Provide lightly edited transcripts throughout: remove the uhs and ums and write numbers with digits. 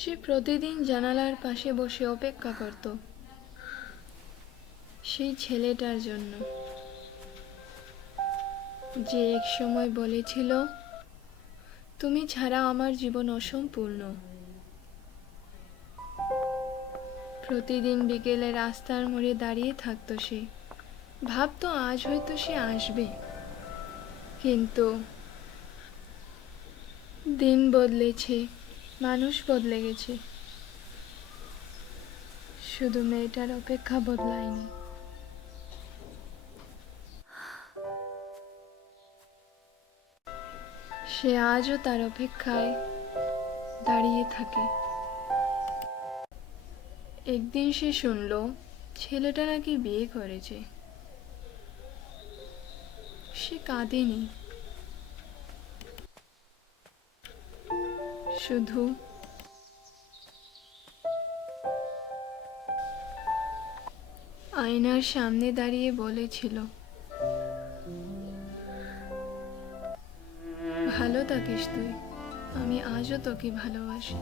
সে প্রতিদিন জানালার পাশে বসে অপেক্ষা করত সেই ছেলেটার জন্য, যে এক সময় বলেছিল, তুমি ছাড়া আমার জীবন অসম্পূর্ণ। প্রতিদিন বিকেলে রাস্তার মোড়ে দাঁড়িয়ে থাকতো সে, ভাবতো আজ হয়তো সে আসবে। কিন্তু দিন বদলেছে, মানুষ বদলে গেছে, শুধু মেয়েটার অপেক্ষা বদলায়নি। সে আজও তার অপেক্ষায় দাঁড়িয়ে থাকে। একদিন সে শুনল ছেলেটা নাকি বিয়ে করেছে। সে কাঁদেনি, শুধু আয়নার সামনে দাঁড়িয়ে বলেছিল, ভালো থাকিস তুই, আমি আজও তোকে ভালোবাসি।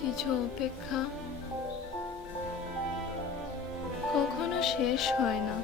কিছু অপেক্ষা কখনো শেষ হয় না।